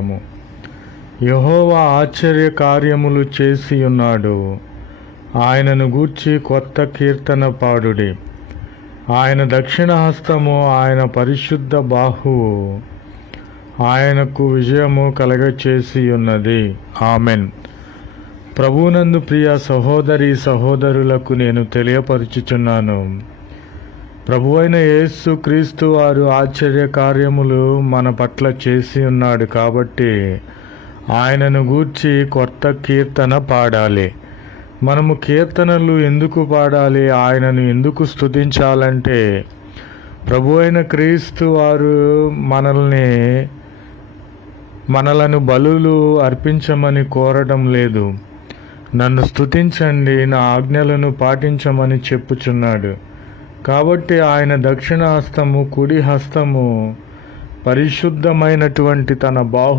హస్తము. యెహోవా ఆశ్చర్య కార్యములు చేసి ఉన్నాడు. ఆయనను గూర్చి కొత్త కీర్తన పాడుడి. ఆయన దక్షిణ హస్తము, ఆయన పరిశుద్ధ బాహువు ఆయనకు విజయము కలగచేసి ఉన్నది. ఆమెన్. ప్రభువునందు ప్రియ సహోదరి సహోదరులకు నేను తెలియపరుచుచున్నాను, ప్రభువైన యేసు క్రీస్తు వారు ఆశ్చర్య కార్యములు మన పట్ల చేసి ఉన్నాడు కాబట్టి ఆయనను గూర్చి కొత్త కీర్తన పాడాలి. మనము కీర్తనలు ఎందుకు పాడాలి, ఆయనను ఎందుకు స్తుతించాలంటే, ప్రభువైన క్రీస్తు వారు మనలను బలులు అర్పించమని కోరడం లేదు. నన్ను స్తుతించండి, నా ఆజ్ఞలను పాటించమని చెప్పుచున్నాడు. కాబట్టి ఆయన దక్షిణ హస్తము, కుడి హస్తము, పరిశుద్ధమైనటువంటి తన బాహు